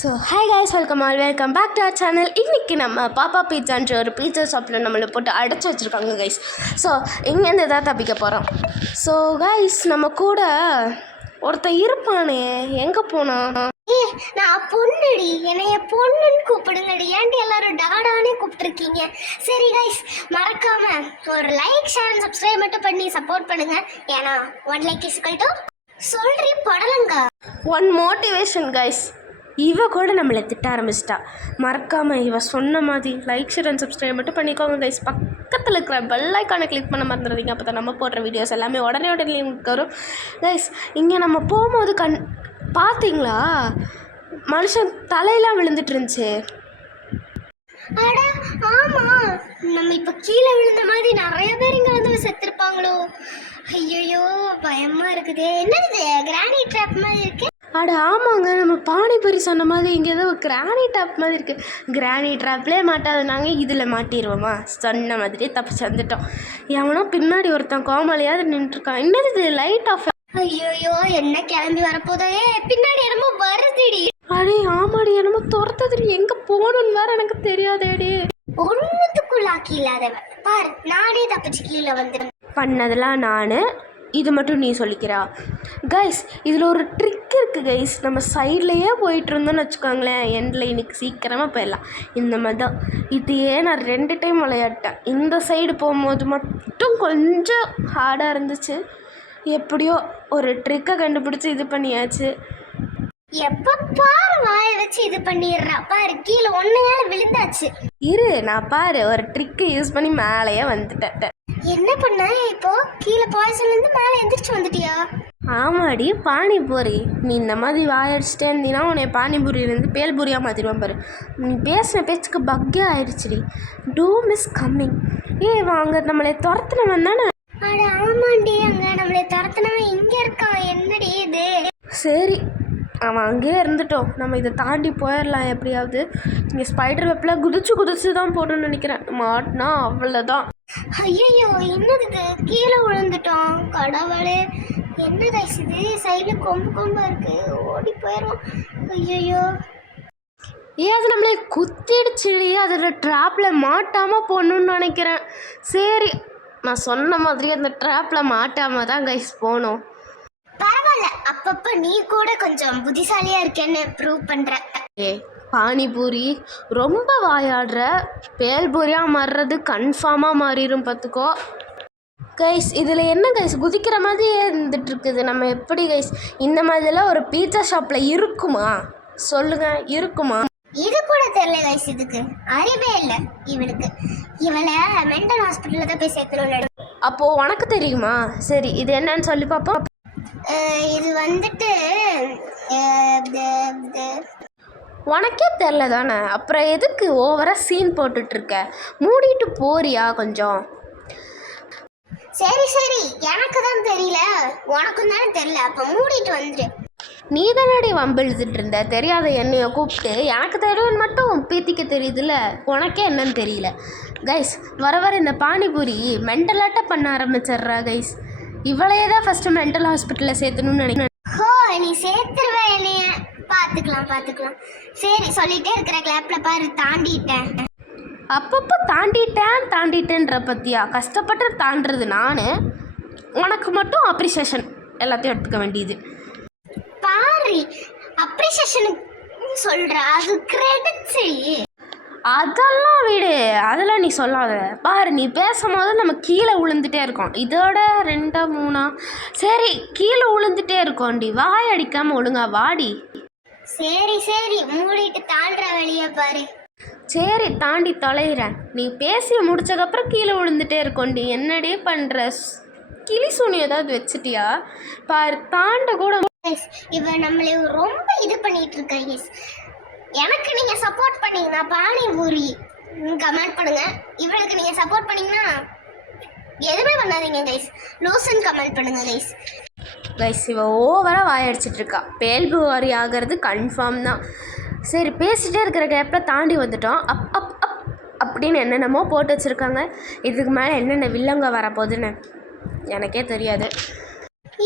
So hi guys, welcome back to our channel. இன்றைக்கி நம்ம பாப்பா பீட்சான்ற ஒரு பீட்சா ஷாப்பில் நம்மளை போட்டு அடைச்சி வச்சுருக்காங்க கைஸ். ஸோ இங்கேருந்து எதாவது தப்பிக்க போகிறோம். ஸோ கைஸ், நம்ம கூட ஒருத்தன் இருப்பானே, எங்கே போனான்? நான் பொண்ணுடி, என்னைய பொண்ணுன்னு கூப்பிடுங்கடி. ஏன்டி எல்லாரும் டாடானே கூப்பிட்டுருக்கீங்க? சரி கைஸ், மறக்காம ஒரு லைக், ஷேர் அண்ட் சப்ஸ்கிரைப் மட்டும் பண்ணி சப்போர்ட் பண்ணுங்க. ஏன்னா 1 லைக் இஸ் ஈக்குவல் டு சொல்றி படலங்க 1 மோட்டிவேஷன் கைஸ். இவ கூட நம்மளை திட்ட ஆரம்பிச்சிட்டா. மறக்காமல் இவ சொன்ன மாதிரி லைக், ஷேர் அண்ட் சப்ஸ்கிரைப் மட்டும் பண்ணிக்கோங்க கைஸ். பக்கத்தில் இருக்கிற பெல் ஐக்கானை கிளிக் பண்ண மறந்துடுறீங்க. அப்போ தான் நம்ம போடுற வீடியோஸ் எல்லாமே உடனே வரும் கைஸ். இங்கே நம்ம போகும்போது பார்த்தீங்களா, மனுஷன் தலையெல்லாம் விழுந்துட்டு இருந்துச்சு. அட ஆமா, நம்ம இப்போ கீழே விழுந்த மாதிரி நிறைய பேர் இங்கே வந்து செத்துருப்பாங்களோ. ஐயோ பயமா இருக்குது. என்னது கிரானைட் ட்ராப் மாதிரி இருக்கு? அட ஆமாங்க, நம்ம பானிபூரி சொன்ன மாதிரி இங்கே ஏதோ கிரானைட் ட்ராப் மாதிரி இருக்குது. கிரானைட் ட்ராப்லேயே மாட்டாது, நாங்கள் இதில் மாட்டிடுவோமா? சொன்ன மாதிரியே தப்பிச்சு வந்துட்டோம். எவனோ பின்னாடி ஒருத்தன் கோமாளியாவது நின்றுருக்கான். என்னது இது லைட் ஆஃப்? ஐயோ என்ன கிளம்பி வரப்போதே, பின்னாடி என்னமோ வருதுடி. அடே ஆமாடி, என்னமோ துரத்துடி. எங்கே போகணுன்னு வேறு எனக்கு தெரியாதேடி. ஒன்றுத்துக்குள்ளாக்கி இல்லாதவன் பாரு, நானே தப்பிச்சு கீழே வந்துடும். பண்ணதெல்லாம் நான், இது மட்டும் நீ சொல்லிக்கிறா? கைஸ், இதில் ஒரு ட்ரிக் இருக்குது கைஸ். நம்ம சைட்லேயே போயிட்டு இருந்தோன்னு வச்சுக்கோங்களேன், எண்டில் இன்னைக்கு சீக்கிரமாக போயிடலாம். இந்த மாதிரி தான் இதையே நான் 2 டைம் விளையாட்டேன். இந்த சைடு போகும்போது மட்டும் கொஞ்சம் ஹார்டாக இருந்துச்சு. எப்படியோ ஒரு ட்ரிக்கை கண்டுபிடிச்சி இது பண்ணியாச்சு. எப்ப பாரு வாயை வச்சு இது பண்ணிடுறா பாரு, கீழே ஒன்னையால விழுந்தாச்சு. இரு, நான் பாரு ஒரு ட்ரிக்கை யூஸ் பண்ணி மேலேயே வந்துட்டேன். என்ன பண்ண இப்போ? கீழே பாய்சன்லேருந்து மேலே எந்திரிச்சு வந்துட்டியா? ஆமாடி, பானிபூரி. நீ இந்த மாதிரி வாயடிச்சிட்டே இருந்தீங்கன்னா உன்னை பானிபூரியிலேருந்து பேல்பூரியாக மாற்றிடுவான் பாரு. நீ பேசின பேச்சுக்கு பக்கே ஆயிடுச்சுடி. டூ மிஸ் கம்மிங். வாங்க, நம்மளை துரத்துனவன் தானே? அட ஆமாண்டி, அங்கே நம்மளை துரத்துனவன் இங்கே இருக்கான். என்னடி இது? சரி, அவன் அங்கேயே இருந்துட்டோம். நம்ம இதை தாண்டி போயிடலாம் எப்படியாவது. இங்கே ஸ்பைடர் வெப்பில் குதிச்சு தான் போடணும்னு நினைக்கிறேன். மாட்டினா அவ்வளோதான். ஐயோ என்னது இது? கீழே விழுந்துட்டோம். கடவுளே, என்ன கைஸ் இது? சைடில் கொம்பா இருக்கு, ஓடி போயிடும். ஐயோ அது நம்மளே குத்திடுச்சுடி. அதில் ட்ராப்பில் மாட்டாமல் போகணுன்னு நினைக்கிறேன். சரி, நான் சொன்ன மாதிரி அந்த ட்ராப்பில் மாட்டாமல் தான் கைஸ் போகணும். பரவாயில்ல, அப்பப்போ நீ கூட கொஞ்சம் புத்திசாலியா இருக்கேன்னு ப்ரூவ் பண்ற. பானிபூரி ரொம்ப வாயாடுற, பேல்பூரியாக மாறுறது கன்ஃபார்மாக மாறிடும் பார்த்துக்கோ கைஸ். இதில் என்ன கைஸ், குதிக்கிற மாதிரியே இருந்துகிட்ருக்குது. நம்ம எப்படி கைஸ் இந்த மாதிரிலாம் ஒரு பீட்சா ஷாப்பில் இருக்குமா? சொல்லுங்கள், இருக்குமா? இது கூட தெரியல கைஸ், இதுக்கு அறிவே இல்லை இவளுக்கு. இவளை மென்டல் ஹாஸ்பிட்டலில் தான் போய் சேர்க்கணும். அப்போது உனக்கு தெரியுமா? சரி, இது என்னன்னு சொல்லி பார்ப்போம். இது வந்துட்டு உனக்கே தெரில தானே, அப்புறம் எதுக்கு ஓவராக சீன் போட்டுட்ருக்க? மூடிட்டு போறியா கொஞ்சம்? சரி எனக்கு தான் தெரியல, உனக்கும் தானே தெரியல, அப்போ மூடிட்டு வந்துடு. நீ தானடி வம்பிழுத்துட்டு இருந்த, தெரியாத என்னைய கூப்பிட்டு. எனக்கு தெரியும்னு மட்டும் பீத்திக்க தெரியுதுல்ல, உனக்கே என்னன்னு தெரியல. கைஸ், வர இந்த பானிபூரி மென்டலாட்ட பண்ண ஆரம்பிச்சிட்றா கைஸ். இவளையே தான் ஃபஸ்ட்டு மென்டல் ஹாஸ்பிட்டலில் சேர்த்தணும்னு நினைக்கிறேன். ஹோ, நீ சேர்த்துருவே என்னைய. பார்த்துக்கலாம். சரி, சொல்லிட்டே இருக்கிற கிளாப்பில் பாரு, தாண்டிட்டேன். அப்பப்போ தாண்டிட்டேன்ற பற்றியா? கஷ்டப்பட்டு தாண்டுறது நான், உனக்கு மட்டும் அப்ரிசியேஷன் எல்லாத்தையும் எடுத்துக்க வேண்டியது. பாரு, அப்ரிசியேஷன் சொல்கிற, அது கிரெடிட். சரி, அதெல்லாம் விடு, அதெல்லாம் நீ சொல்லாத. பாரு, நீ பேசும்போது நம்ம கீழே விழுந்துட்டே இருக்கோம். இதோட 2 3 சரி, கீழே விழுந்துட்டே இருக்கோண்டி. வாய் அடிக்காமல் ஒழுங்கா வாடி. சரி மூடிட்டு தாண்டுற வழியை பாரு. சரி, தாண்டி தொலைகிறேன். நீ பேசி முடிச்சதுக்கப்புறம் கீழே விழுந்துட்டே இருக்கோண்டி. என்னடி பண்ணுற? கிளி சூனி ஏதாவது வச்சுட்டியா? பாரு, தாண்ட கூட. இவ நம்மளை ரொம்ப இது பண்ணிட்டு இருக்க. எனக்கு நீங்க சப்போர்ட் பண்ணீங்கன்னா பானிபூரி கமெண்ட் பண்ணுங்க. இவளுக்கு நீங்க சப்போர்ட் பண்ணீங்கன்னா எதுவுமே பண்ணாதீங்க கைஸ். லூசன் கமெண்ட் பண்ணுங்க கைஸ். இவ ஓவராக வாயடிச்சிட்ருக்கா. பேல்பூரி ஆகிறது கன்ஃபார்ம் தான். சரி, பேசிகிட்டே இருக்கிற கேப்பில் தாண்டி வந்துட்டோம். அப்படின்னு என்னென்னமோ போட்டு வச்சுருக்காங்க. இதுக்கு மேலே என்னென்ன வில்லங்க வரப்போகுதுன்னு எனக்கே தெரியாது.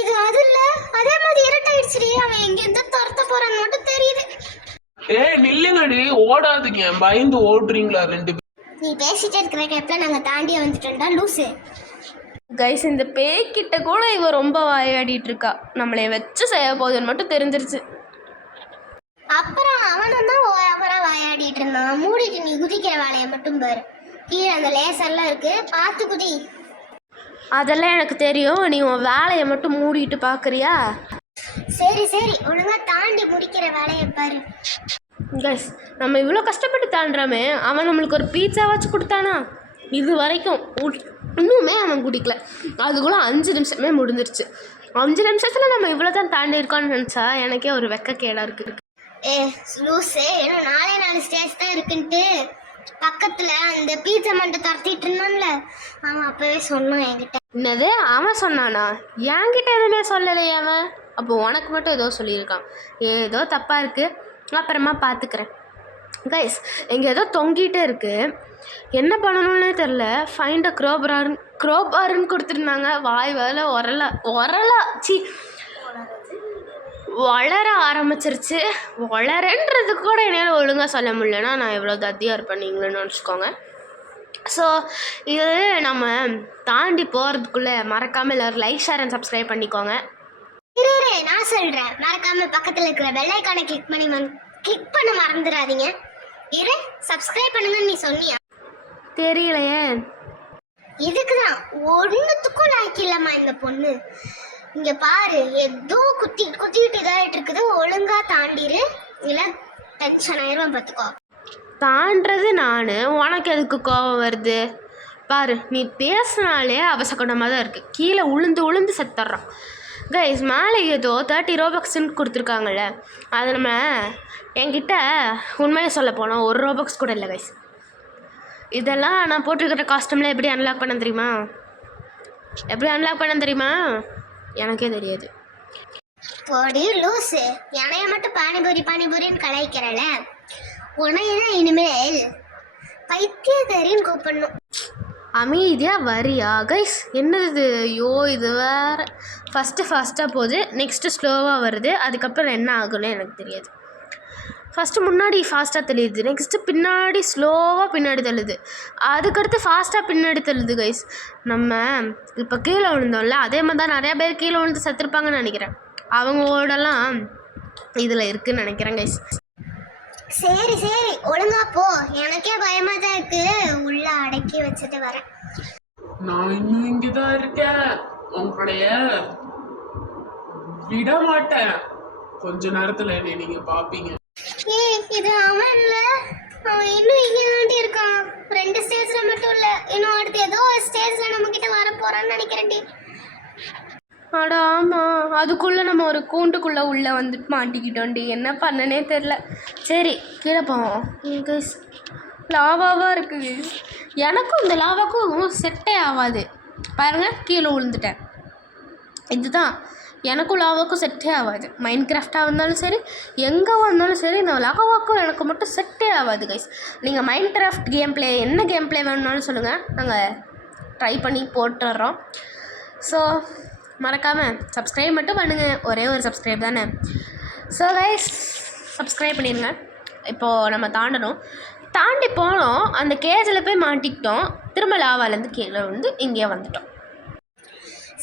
இது அது இல்லை, அதே மாதிரி இருட்டாயிடுச்சு. அவன் எங்கேருந்து துரத்த போகிறான்னு மட்டும் தெரியுது. நில்லுங்கடி, ஓடாதீங்க. பயந்து ஓடுறீங்களா 2 பேரும்? நீ பேசிட்டே இருக்கிற கேப்ல நாங்க தாண்டி வந்துட்டோம்டா லூசு. கைஸ் இந்த பேய்கிட்ட கூட இவ ரொம்ப வாயாடிட்டு இருக்கா. நம்மளை வச்சு செய்ய போகுதுன்னு மட்டும் தெரிஞ்சிருச்சு. அப்புறம் அவனும் தான் ஓவரா வாயாடிட்டு இருந்தான். மூடிட்டு நீ குதிக்கிற வேலையை மட்டும் பாரு. கீழே அந்த லேசர்லாம் இருக்கு, பார்த்து குதி. அதெல்லாம் எனக்கு தெரியும். நீ உன் வேலையை மட்டும் மூடிட்டு பார்க்குறியா? சரி சரி, ஒழுங்கா தாண்டி முடிக்கிற வேலையை பாரு. கைஸ் நம்ம இவ்வளோ கஷ்டப்பட்டு தாண்டுறோமே, அவன் நம்மளுக்கு ஒரு பீட்சா வச்சு கொடுத்தானா? இது வரைக்கும் இன்னுமே அவன் குடிக்கல. அதுக்குள்ள 5 நிமிஷமே முடிஞ்சிருச்சு. 5 நிமிஷத்தில் நம்ம இவ்வளோ தான் தாண்டி இருக்கோன்னு நினச்சா எனக்கே ஒரு வெக்கக்கேடாக இருக்குது. லூசு, இன்னும் 4 ஸ்டேஜ் தான் இருக்குன்ட்டு பக்கத்துல அந்த பீட்சா மண்டை துரத்திட்டு இருந்தான்ல, அவன் அப்பவே சொன்னான் என்கிட்ட. என்னது அவன் சொன்னானா? என்கிட்ட எதுவுமே சொல்லலையே அவன். அப்போ உனக்கு மட்டும் ஏதோ சொல்லியிருக்கான். ஏதோ தப்பாக இருக்குது, அப்புறமா பார்த்துக்கிறேன். கைஸ் இங்கே ஏதோ தொங்கிட்டே இருக்குது. என்ன பண்ணணும்னே தெரில. ஃபைண்ட் அ க்ரோபார்னு கொடுத்துருந்தாங்க. வாய் வேலை சி வளர ஆரம்பிச்சிருச்சு. வளரன்றது கூட என்னால் ஒழுங்காக சொல்ல முடியலன்னா நான் எவ்வளோ தத்தியாக இருப்பேன் நீங்களும் நினச்சிக்கோங்க. ஸோ இது நம்ம தாண்டி போகிறதுக்குள்ளே மறக்காமல் எல்லோரும் லைக், ஷேர் அண்ட் சப்ஸ்கிரைப் பண்ணிக்கோங்க. நான் சொல்கிறேன், மறக்காம பக்கத்தில் இருக்கிற பெல் ஐக்கானை கிளிக் பண்ண மறந்துடாதீங்க. சப்ஸ்கிரைப் பண்ணுங்கன்னு நீ சொன்னியா? தெரியலையே. இதுக்குதான் ஒன்றுத்துக்கும் லாய்க்கு இல்லம்மா இந்த பொண்ணு. இங்க பாரு, ஏதோ குத்திக்கிட்டு இதாகிட்டு இருக்குது. ஒழுங்கா தாண்டிரு, இல்லை டென்ஷன் ஆயிரும் பார்த்துக்கோ. தாண்டுறது நான், உனக்கு எதுக்கு கோபம் வருது? பாரு நீ பேசினாலே அவசகுணமாக தான் இருக்குது. கீழே உளுந்து செத்துட்றான். கைஸ் மேலே ஏதோ 30 ரோபக்ஸ்ன்னு கொடுத்துருக்காங்கல்ல, அது நம்ம என்கிட்ட உண்மையை சொல்ல போனோம் 1 ரோபக்ஸ் கூட இல்லை கைஸ். இதெல்லாம் நான் போட்டிருக்கிற காஸ்டியூமில் எப்படி அன்லாக் பண்ண தெரியுமா? எனக்கே தெரியாது. போடி லூசு, என்னைய மட்டும் பானிபூரின்னு கலாய்க்கிறல, உனையதான் இனிமேல் பைத்தியக்காரின்னு கூப்பிடணும். அமைதியாக வரியா கைஸ்? என்னது? ஐயோ இது வேறு. ஃபாஸ்ட்டாக போகுது, நெக்ஸ்ட்டு ஸ்லோவாக வருது, அதுக்கப்புறம் என்ன ஆகுன்னு எனக்கு தெரியாது. ஃபஸ்ட்டு முன்னாடி ஃபாஸ்ட்டாக தெளியுது, நெக்ஸ்ட்டு பின்னாடி ஸ்லோவாக பின்னாடி தள்ளுது, அதுக்கடுத்து ஃபாஸ்ட்டாக பின்னாடி தள்ளுது கைஸ். நம்ம இப்போ கீழே விழுந்தோம்ல, அதே மாதிரி தான் நிறையா பேர் கீழே விழுந்து செத்துருப்பாங்கன்னு நினைக்கிறேன். அவங்களோடலாம் இதில் இருக்குதுன்னு நினைக்கிறேன் கைஸ். சரி ஒழுங்கா போ, எனக்கே பயமாக தான் இருக்கு. உள்ள அடக்கி வச்சுட்டு வரேன். நான் இன்னும் இங்கதான் இருக்கேன், உங்களுடைய விட மாட்டேன். கொஞ்ச நேரத்துல என்னை நீங்க பாப்பீங்க. இது அவன் இல்ல, அவன் இன்னும் இங்கே தாண்டி இருக்கான். 2 ஸ்டேஜ்ல மட்டும் இல்ல, இன்னும் அடுத்து ஏதோ ஒரு ஸ்டேஜ்ல நம்ம கிட்ட வர போறான்னு நினைக்கிறேன்டி. அடா ஆமாம், அதுக்குள்ளே நம்ம ஒரு கூண்டுக்குள்ளே உள்ளே வந்துட்டு மாட்டிக்கிட்டோண்டி. என்ன பண்ணனே தெரில. சரி கீழே போவோம். கைஸ் லாவாவாக இருக்குது. எனக்கும் இந்த லாவாக்கும் செட்டே ஆகாது. பாருங்கள் கீழே விழுந்துட்டேன். இதுதான் எனக்கும் லாவாக்கும் செட்டே ஆகாது. மைண்ட் கிராஃப்டாக இருந்தாலும் சரி, எங்கே வந்தாலும் சரி, இந்த லாவாக்கும் எனக்கு மட்டும் செட்டே ஆகாது கைஸ். நீங்கள் மைண்ட் கிராஃப்ட் கேம் பிளே என்ன கேம் பிளே வேணும்னாலும் சொல்லுங்கள், நாங்கள் ட்ரை பண்ணி போட்டுடுறோம். ஸோ மறக்காமல் சப்ஸ்கிரைப் மட்டும் பண்ணுங்கள். ஒரே ஒரு சப்ஸ்கிரைப் தானே. ஸோ கைஸ் சப்ஸ்கிரைப் பண்ணிடுங்க. இப்போது நம்ம தாண்டி போனோம், அந்த கேஜில் போய் மாட்டிக்கிட்டோம். திரும்ப லாவாலேருந்து கீழே வந்து இங்கே வந்துட்டோம்.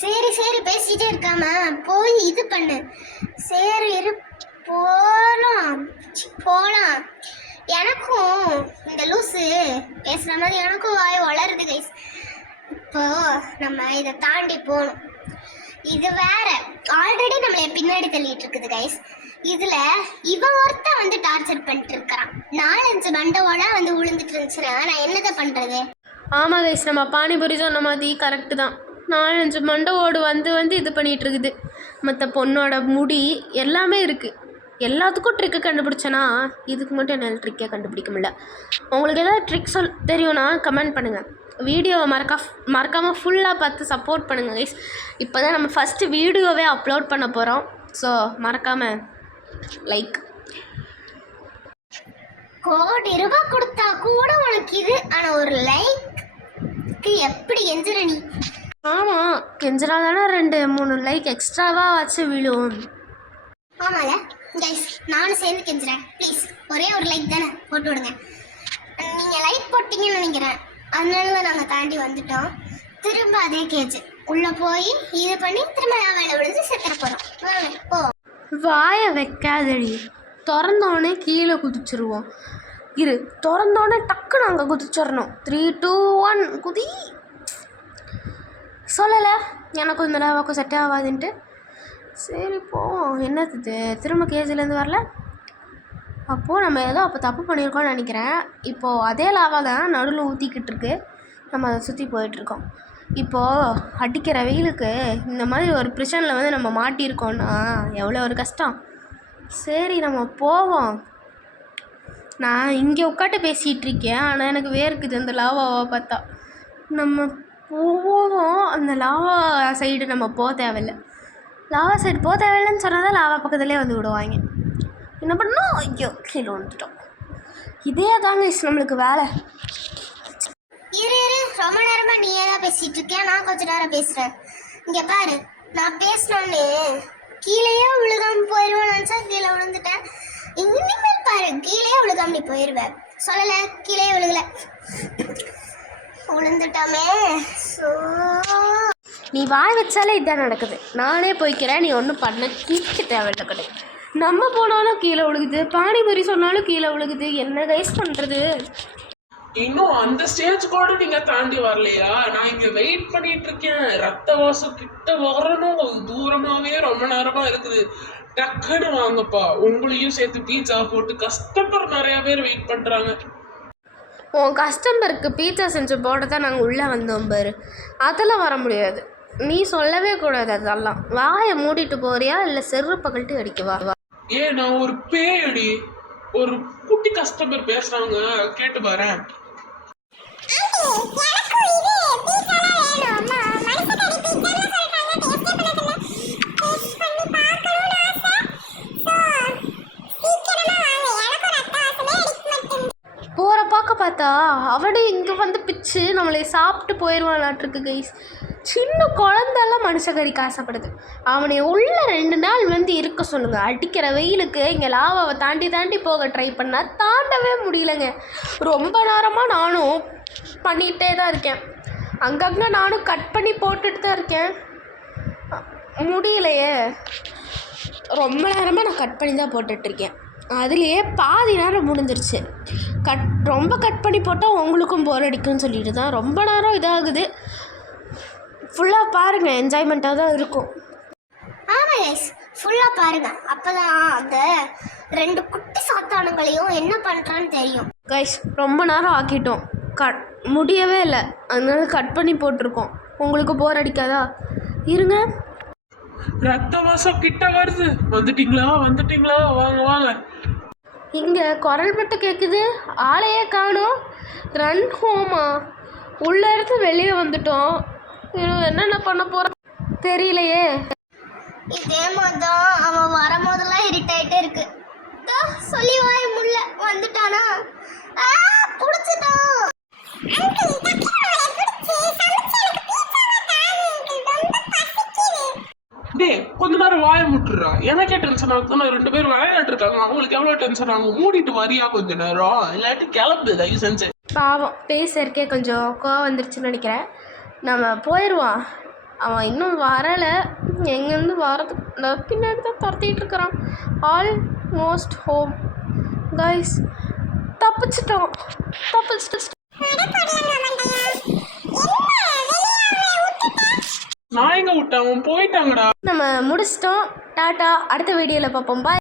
சரி பேசிட்டே இருக்காம போய் இது பண்ணு. சரி போலாம். எனக்கும் இந்த லூசு பேசுகிற மாதிரி எனக்கும் வாய் வளருது கைஸ். இப்போ நம்ம இதை தாண்டி போகணும். இது வேற, ஆல்ரெடி நம்மளை பின்னாடி தள்ளிட்டு இருக்குது கைஸ். இதுல இவன் ஒருத்தன் வந்து டார்ச்சர் பண்ணிட்டு இருக்கிறான். 4-5 மண்டவோட வந்து விழுந்துட்டு இருந்துச்சுன்னா நான் என்னதான் பண்றது? ஆமாம் கைஸ், நம்ம பானிபூரி சொன்ன மாதிரி கரெக்டு தான். 4-5 மண்டவோடு வந்து இது பண்ணிகிட்டு இருக்குது. மற்ற பொண்ணோட முடி எல்லாமே இருக்குது. எல்லாத்துக்கும் ட்ரிக்கு கண்டுபிடிச்சேன்னா இதுக்கு மட்டும் என்னால் ட்ரிக்கே கண்டுபிடிக்க முடியல. உங்களுக்கு ஏதாவது ட்ரிக் தெரியும்னா கமெண்ட் பண்ணுங்கள். வீடியோவை மறக்காமல் ஃபுல்லாக பார்த்து சப்போர்ட் பண்ணுங்கள் கைஸ். இப்போ தான் நம்ம ஃபஸ்ட்டு வீடியோவே அப்லோட் பண்ண போகிறோம். ஸோ மறக்காமல் லைக். ₹1 கொடுத்தா கூட உனக்கு இது, ஆனால் ஒரு லைக்கு எப்படி எஞ்சுற நீ? ஆமாம், கெஞ்சினா தானே 2-3 லைக் எக்ஸ்ட்ராவாக வச்சு விழும். ஆமால கைஸ், நானும் சேர்ந்து கெஞ்சுறேன் ப்ளீஸ். ஒரே ஒரு லைக் தானே போட்டு விடுங்க. நீங்கள் லைக் போட்டீங்கன்னு நினைக்கிறேன், அதனால தான் நாங்கள் தாண்டி வந்துட்டோம். திரும்ப அதே கேஜ் உள்ளே போய் இது பண்ணி திரும்ப வேலை விழுந்து செத்துற போகிறோம். போ. வாயை வைக்காதடி, திறந்தோடனே கீழே குதிச்சிருவோம். இரு, திறந்தோடனே டக்குன்னு அங்கே குதிச்சிடணும். 3, 2, 1 குதி. சொல்லலை எனக்கு இந்த லாவாக்கும் செட் ஆகாதுன்ட்டு. சரி போவோம். என்னது திரும்ப கேஜிலேருந்து வரல? அப்போது நம்ம ஏதோ அப்போ தப்பு பண்ணியிருக்கோம்னு நினைக்கிறேன். இப்போது அதே லாவா தான் நடுவில் ஊற்றிக்கிட்டு இருக்கு, நம்ம அதை சுற்றி போயிட்டுருக்கோம். இப்போது அடிக்கிற வெயிலுக்கு இந்த மாதிரி ஒரு ப்ரிஷனில் வந்து நம்ம மாட்டியிருக்கோன்னா எவ்வளோ ஒரு கஷ்டம். சரி நம்ம போவோம். நான் இங்கே உட்காட்டு பேசிகிட்டு இருக்கேன், ஆனால் எனக்கு வேர்க்குது அந்த லாவாவை பார்த்தா. நம்ம போவோம். அந்த லாவா சைடு நம்ம போக தேவையில்லை. லாவா சைடு போக தேவையில்லைன்னு சொன்னால் தான் லாவா பக்கத்துலேயே வந்து விடுவாங்க. என்ன பண்ணோம்? ஐயோ கீழே வந்துட்டோம். இதே தாங்க நம்மளுக்கு வேலை. இரு ரொம்ப நேரமா நீயே தான் பேசிட்டு இருக்கியா, நான் கொஞ்ச நேரம் பேசுறேன். இங்க பாரு, நான் பேசினோன்னு கீழேயே விழுகாம போயிடுவேன் நினைச்சா கீழே விழுந்துட்டேன். இனிமேல் பாரு கீழேயே விழுகாம நீ போயிடுவேன். சொல்லல கீழே விழுகல, விழுந்துட்டாமே. நீ வாய் வச்சாலே இதான் நடக்குது. நானே போய்க்கிறேன், நீ ஒன்றும் பண்ண கீழே தேவையில்லை கிடையாது. நம்ம போனாலும் கீழே விழுகுது, பானிபூரி சொன்னாலும் கீழே விழுகுது. என்ன கைஸ் பண்ணுறது? இன்னும் அந்த ஸ்டேஜ் கூட நீங்க தாண்டி வரலையா? நான் இங்க வெயிட் பண்ணிட்டு இருக்கேன். ரத்த வாசம் கிட்ட வரணும், தூரமாவே ரொம்ப நேரமா இருக்குது. டக்குன்னு வாங்கப்பா. உங்களையும் சேர்த்து பீட்சா போட்டு கஸ்டமர் நிறைய பேர் வெயிட் பண்றாங்க. உன் கஸ்டமருக்கு பீட்சா செஞ்சு போட தான் நாங்கள் உள்ளே வந்தோம் பாரு. அதெல்லாம் வர முடியாது, நீ சொல்லவே கூடாது. அதெல்லாம் வாயை மூடிட்டு போறியா இல்லை செருப்பை கழட்டி அடிக்கவா? நான் ஒரு பேயடி. ஒரு குட்டி கஸ்டமர் பேசுறாங்க, கேட்டு பாரு. போகிற பார்க்க பார்த்தா அவனே இங்கே வந்து பிச்சு நம்மளை சாப்பிட்டு போயிடுவானாட்டிருக்கு கைஸ். சின்ன குழந்தெல்லாம் மனுஷகறிக்கு ஆசைப்படுது. அவனை உள்ள 2 நாள் வந்து இருக்க சொல்லுங்கள். அடிக்கிற வெயிலுக்கு இங்கே லாவாவை தாண்டி தாண்டி போக ட்ரை பண்ணால் தாண்டவே முடியலைங்க. ரொம்ப நேரமாக நானும் பண்ணிகிட்டே தான் இருக்கேன். அங்கங்கே நானும் கட் பண்ணி போட்டுட்டு தான் இருக்கேன், முடியலையே. ரொம்ப நேரமாக நான் கட் பண்ணி தான் போட்டுட்ருக்கேன். அதுலேயே பாதி நேரம் முடிஞ்சிருச்சு. ரொம்ப கட் பண்ணி போட்டால் உங்களுக்கும் போர் அடிக்கும்னு சொல்லிட்டு தான் ரொம்ப நேரம் இதாகுது. ஃபுல்லாக பாருங்கள், என்ஜாய்மெண்ட்டாக தான் இருக்கும். ஆமாம் கைஸ், ஃபுல்லாக பாருங்கள், அப்போ தான் அந்த 2 குட்டி சாத்தானுங்களையும் என்ன பண்ணுறான்னு தெரியும். கைஸ் ரொம்ப நேரம் ஆக்கிட்டோம், முடியவே இல்லை, அதனால கட் பண்ணி போட்டிருக்கோம். உங்களுக்கு போர் அடிக்காதா? இருங்க, ரத்த வாசம் கிட்ட வருது. வந்துட்டீங்களா? வாங்க வாங்க. இங்கே குரல் மட்டும் கேட்குது, ஆளையே காணோம். ரன் ஹோமா, உள்ளே இருந்து வெளியே வந்துட்டோம். என்னென்ன பண்ண போகிறோம் தெரியலையே. இதே மாதிரி தான் அவன் வரும்போதெல்லாம் இரிட்டாயிட்டே இருக்கு. சொல்லி வாய முள்ள வந்துட்டானா, குடிச்சிட்டான். கொஞ்ச நேரம் வாய முட்டுறா. எனக்கே டென்ஷன் ஆகுதுன்னா 2 பேர் விளையாட்டு இருக்காங்க, அவங்களுக்கு எவ்வளவு டென்ஷன் ஆகும். மூடிட்டு வரியா கொஞ்ச நேரம், இல்லாட்டி கிளம்பு தயவு செஞ்சு. பாவம் பேசறக்கே கொஞ்சம் கோவம் வந்துருச்சுன்னு நினைக்கிறேன். நம்ம போயிடுவான். அவன் இன்னும் வரலை. எங்கேருந்து வரது பின்னாடி தான் துரத்திட்டு இருக்கிறான். Almost home guys. தப்பிச்சிட்டோம். நான் எங்க விட்டேன், அவன் போயிட்டாங்கடா. நம்ம முடிச்சிட்டோம். டாட்டா, அடுத்த வீடியோவில் பார்ப்போம். பாய்.